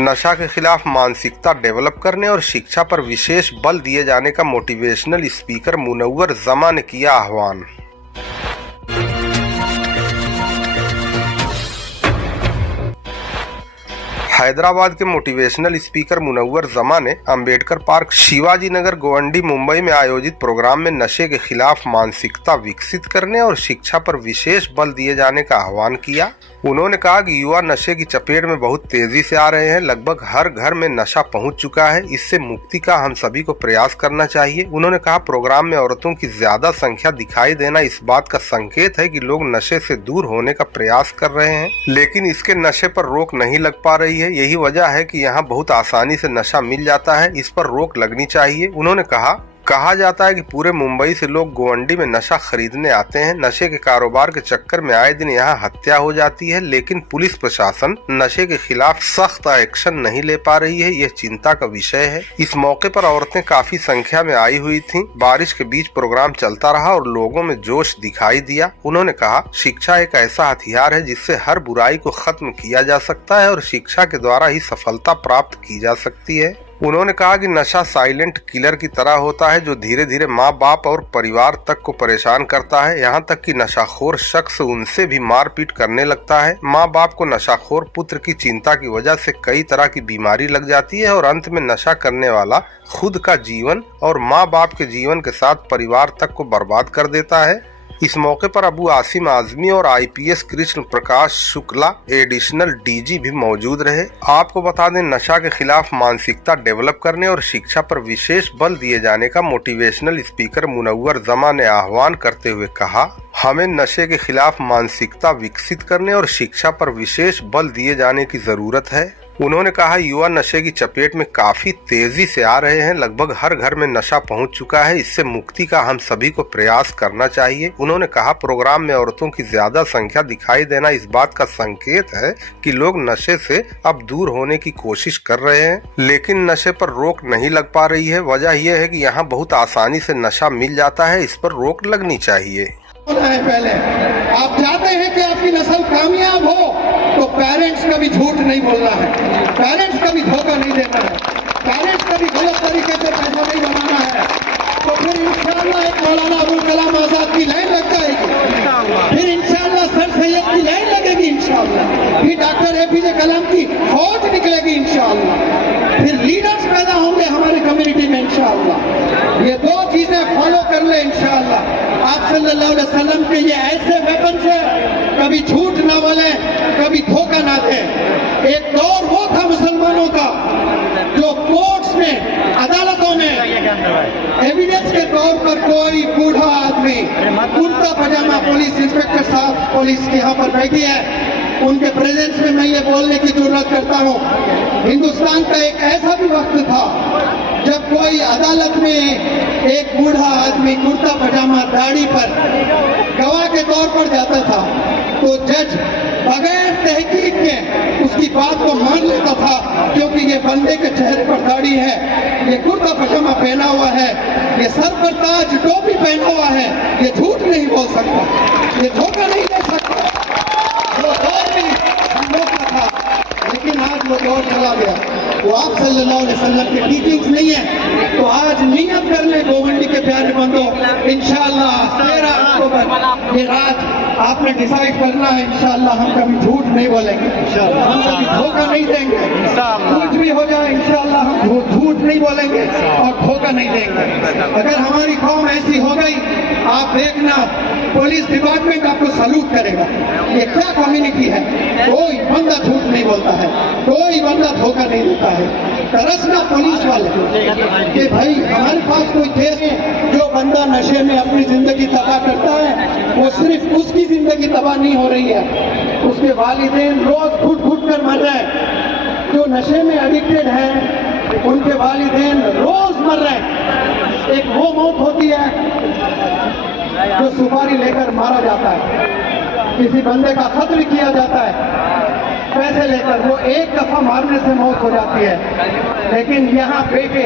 नशा के खिलाफ मानसिकता डेवलप करने और शिक्षा पर विशेष बल दिए जाने का मोटिवेशनल स्पीकर मुनव्वर जमा ने किया आह्वान। हैदराबाद के मोटिवेशनल स्पीकर मुनव्वर जमा ने अंबेडकर पार्क, शिवाजी नगर, गोवंडी, मुंबई में आयोजित प्रोग्राम में नशे के खिलाफ मानसिकता विकसित करने और शिक्षा पर विशेष बल दिए जाने का आह्वान किया। उन्होंने कहा कि युवा नशे की चपेट में बहुत तेजी से आ रहे हैं। लगभग हर घर में नशा पहुंच चुका है। इससे मुक्ति का हम सभी को प्रयास करना चाहिए। उन्होंने कहा, प्रोग्राम में औरतों की ज्यादा संख्या दिखाई देना इस बात का संकेत है कि लोग नशे से दूर होने का प्रयास कर रहे हैं, लेकिन इसके नशे पर रोक नहीं लग पा रही है। यही वजह है कि यहाँ बहुत आसानी से नशा मिल जाता है। इस पर रोक लगनी चाहिए। उन्होंने कहा जाता है कि पूरे मुंबई से लोग गोवंडी में नशा खरीदने आते हैं। नशे के कारोबार के चक्कर में आए दिन यहाँ हत्या हो जाती है, लेकिन पुलिस प्रशासन नशे के खिलाफ सख्त एक्शन नहीं ले पा रही है। यह चिंता का विषय है। इस मौके पर औरतें काफी संख्या में आई हुई थीं। बारिश के बीच प्रोग्राम चलता रहा और लोगों में जोश दिखाई दिया। उन्होंने कहा, शिक्षा एक ऐसा हथियार है जिससे हर बुराई को खत्म किया जा सकता है और शिक्षा के द्वारा ही सफलता प्राप्त की जा सकती है। उन्होंने कहा कि नशा साइलेंट किलर की तरह होता है जो धीरे धीरे माँ बाप और परिवार तक को परेशान करता है। यहाँ तक कि नशाखोर शख्स उनसे भी मारपीट करने लगता है। माँ बाप को नशाखोर पुत्र की चिंता की वजह से कई तरह की बीमारी लग जाती है और अंत में नशा करने वाला खुद का जीवन और माँ बाप के जीवन के साथ परिवार तक को बर्बाद कर देता है। इस मौके पर अबू आसिम आजमी और IPS Krishna Prakash Shukla additional DG भी मौजूद रहे। आपको बता दें, नशा के खिलाफ मानसिकता डेवलप करने और शिक्षा पर विशेष बल दिए जाने का मोटिवेशनल स्पीकर मुनव्वर जमा ने आह्वान करते हुए कहा, हमें नशे के खिलाफ मानसिकता विकसित करने और शिक्षा पर विशेष बल दिए जाने की जरूरत है। उन्होंने कहा, युवा नशे की चपेट में काफी तेजी से आ रहे हैं। लगभग हर घर में नशा पहुंच चुका है। इससे मुक्ति का हम सभी को प्रयास करना चाहिए। उन्होंने कहा, प्रोग्राम में औरतों की ज्यादा संख्या दिखाई देना इस बात का संकेत है कि लोग नशे से अब दूर होने की कोशिश कर रहे हैं, लेकिन नशे पर रोक नहीं लग पा रही है। वजह यह है कि यहाँ बहुत आसानी से नशा मिल जाता है। इस पर रोक लगनी चाहिए। पहले आप चाहते हैं कि आपकी नस्ल कामयाब हो तो पेरेंट्स का भी झूठ नहीं बोलना है, पेरेंट्स का भी धोखा नहीं देना है, पेरेंट्स का भी गलत तरीके से पैसा नहीं बनाना है। तो फिर इंशाअल्लाह एक मौलाना अबुल कलाम आजाद की लाइन लग जाएगी, फिर इंशाअल्लाह सर सैयद की लाइन लगेगी, इंशाअल्लाह फिर डॉक्टर APJ कलाम की फौज निकलेगी, इंशाअल्लाह फिर लीडर्स पैदा होंगे हमारी कम्युनिटी में, इंशाअल्लाह। ये दो चीजें फॉलो कर ले, इंशाअल्लाह। आप सल्लल्लाहु अलैहि वसल्लम के ये ऐसे वेपन से कभी झूठ ना बोले, कभी धोखा ना दे। एक दौर वो था मुसलमानों का जो कोर्ट्स में, अदालतों में एविडेंस के तौर पर कोई बूढ़ा आदमी कुर्ता पजामा, पुलिस इंस्पेक्टर साहब पुलिस यहाँ पर बैठी है, उनके प्रेजेंस में मैं ये बोलने की जरूरत करता हूँ, हिंदुस्तान का एक ऐसा भी वक्त था जब कोई अदालत में एक बूढ़ा आदमी कुर्ता पजामा दाढ़ी पर गवाह के तौर पर जाता था तो जज बगैर तहकीक के उसकी बात को मान लेता था, क्योंकि ये बंदे के चेहरे पर दाढ़ी है, ये कुर्ता पजामा पहना हुआ है, ये सर पर ताज टोपी पहना हुआ है, ये झूठ नहीं बोल सकता, ये धोखा नहीं दे सकता। वो दौर भी हम लोग का था, लेकिन आज वो दौर चला गया। वो आप सल्लल्लाहु अलैहि वसल्लम की टीचिंग्स नहीं है। तो आज नियत कर ले गोवंडी के प्यारे बंदो, इंशाअल्लाह 13 अक्टूबर ये रात आपने डिसाइड करना है, इंशाअल्लाह हम कभी झूठ नहीं बोलेंगे, हम कभी धोखा नहीं देंगे, कुछ भी हो जाए इंशाअल्लाह हम झूठ नहीं बोलेंगे और धोखा नहीं देंगे। अगर हमारी कौम ऐसी हो गई, आप देखना पुलिस डिपार्टमेंट आपको सल्यूट करेगा। ये क्या कम्युनिटी है, कोई बंदा झूठ नहीं बोलता है, कोई बंदा धोखा नहीं देता है। तरसना पुलिस वाले कि भाई हमारे पास कोई केस है, जो बंदा नशे में अपनी जिंदगी तबाह करता है वो सिर्फ उसकी जिंदगी तबाह नहीं हो रही है, उसके वालिदैन रोज घुट घुट कर मर रहे हैं। जो नशे में एडिक्टेड हैं उनके वालिदैन रोज मर रहे हैं। एक वो मौत होती है जो सुपारी लेकर मारा जाता है, किसी बंदे का कत्ल किया जाता है पैसे लेकर, वो एक दफा मारने से मौत हो जाती है। लेकिन यहाँ बेटे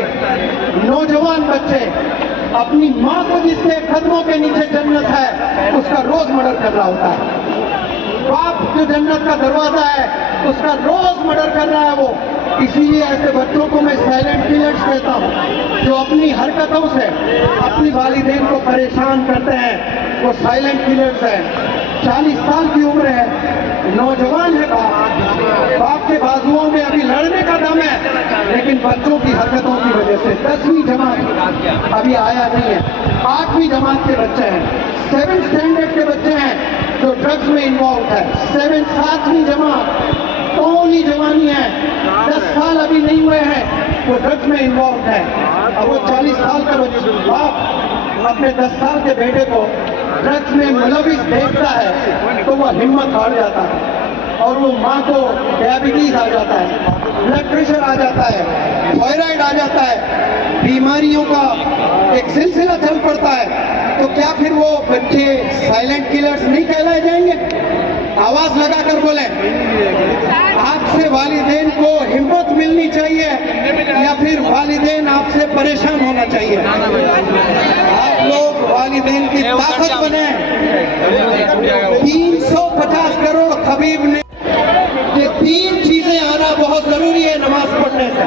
नौजवान बच्चे अपनी माँ को जिसके कदमों के नीचे जन्नत है उसका रोज मर्डर कर रहा होता है। बाप जो जन्नत का दरवाजा है उसका रोज मर्डर कर रहा है वो। इसीलिए ऐसे बच्चों को मैं साइलेंट किलर्स कहता हूँ, जो अपनी हरकतों से अपनी वालिदैन को परेशान करते हैं, वो साइलेंट किलर्स हैं। 40 साल की उम्र है, नौजवान है बाप के बाजुओं में अभी लड़ने का दम है, लेकिन बच्चों की हरकतों की वजह से 10वीं जमात अभी आया नहीं है, 8वीं जमात के बच्चे हैं, 7th स्टैंडर्ड के बच्चे हैं जो ड्रग्स में इन्वॉल्व है, 7वीं जमात कौनी जवानी है, 10 साल अभी नहीं हुए हैं, वो ड्रग्स में इन्वॉल्व है। अब वो 40 साल का बाप अपने 10 साल के बेटे को ड्रग्स में मुलविस देखता है तो वह हिम्मत हार जाता है और वो माँ को डायबिटीज आ जाता है, ब्लड प्रेशर आ जाता है, थायराइड आ जाता है, बीमारियों का एक सिलसिला चल पड़ता है। तो क्या फिर वो बच्चे साइलेंट किलर्स नहीं कहलाए जाएंगे? आवाज लगाकर बोले, आपसे वालिदैन को हिम्मत मिलनी चाहिए या फिर वालिदैन आपसे परेशान होना चाहिए? आप लोग वालिदैन की ताकत बने। 350 करोड़ खबीब ने, ये 3 चीजें आना बहुत जरूरी है नमाज पढ़ने से।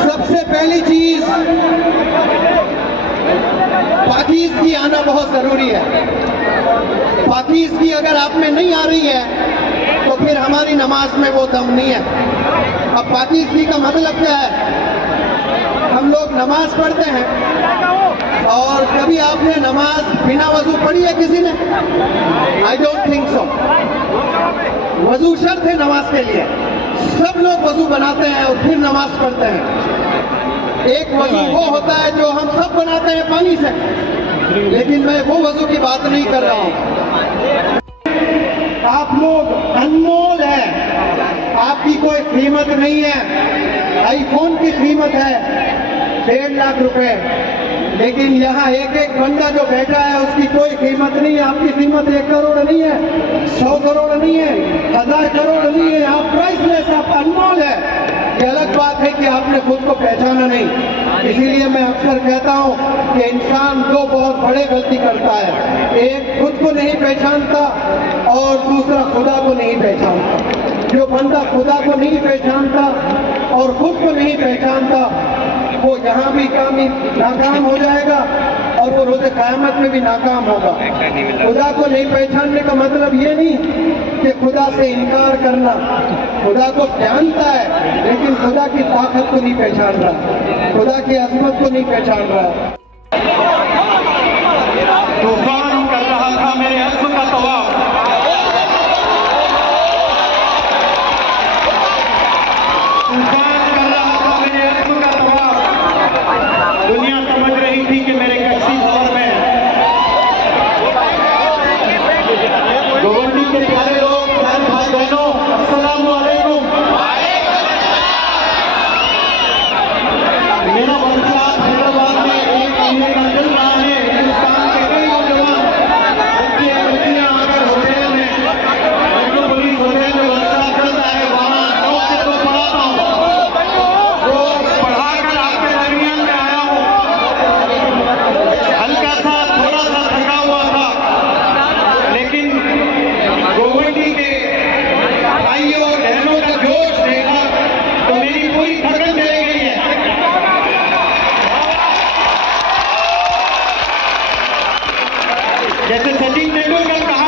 सबसे पहली चीज पाकीज़गी आना बहुत जरूरी है। पाकीज़गी अगर आप में नहीं आ रही है तो फिर हमारी नमाज में वो दम नहीं है। अब पाकीज़गी का मतलब क्या है? हम लोग नमाज पढ़ते हैं और कभी आपने नमाज बिना वजू पढ़ी है किसी ने? I don't think so. वजू शर्त है नमाज के लिए, सब लोग वजू बनाते हैं और फिर नमाज पढ़ते हैं। एक वजू वो होता है जो हम सब बनाते हैं पानी से, लेकिन मैं वो वजू की बात नहीं कर रहा हूं। आप लोग अनमोल है, आपकी कोई कीमत नहीं है। आईफोन की कीमत है 1.5 लाख रुपए, लेकिन यहाँ एक बंदा जो बैठा है उसकी कोई कीमत नहीं है। आपकी कीमत 1 करोड़ नहीं है, 100 करोड़ नहीं है, 1000 करोड़ नहीं है। आप प्राइसलेस, आप अनमोल है। ये अलग बात है कि आपने खुद को पहचाना नहीं। इसीलिए मैं अक्सर कहता हूं कि इंसान 2 बहुत बड़े गलती करता है, एक खुद को नहीं पहचानता और दूसरा खुदा को नहीं पहचानता। जो बंदा खुदा को नहीं पहचानता और खुद को नहीं पहचानता, वो यहाँ भी नाकाम हो जाएगा और वो रोज़े क़यामत में भी नाकाम होगा। खुदा को नहीं पहचानने का मतलब ये नहीं कि खुदा से इनकार करना। खुदा को जानता है लेकिन खुदा की ताकत को नहीं पहचान रहा, खुदा की अजमत को नहीं पहचान रहा। तूफान कर रहा था मेरे अज़्म का तवाफ, तूफान कर रहा था मेरे अज़्म का तवाफ। दुनिया समझ रही थी कि मेरे कैसी दौर में गोवंडी के प्यारे लोग, बहन भाई बहनों, अस्सलाम वालेकुम। मेरा बच्चा हैदराबाद में 1 महीने का चल रहा है। हिंदुस्तान के कई नौजवान बच्चे बच्चियां आकर होटल में, मेट्रोपोलिस होटल में बच्चा चलता है, वहाँ 9 से 2 पढ़ाता हूँ। वो पढ़ाकर आपके दरमियान में आया हूँ। हल्का सा थोड़ा सा थका हुआ था, लेकिन गोवंडी के भाइयों बहनों का जोश देखा तो मेरी पूरी थकन चली गई है। जैसे सचिन तेंदुलकर कहा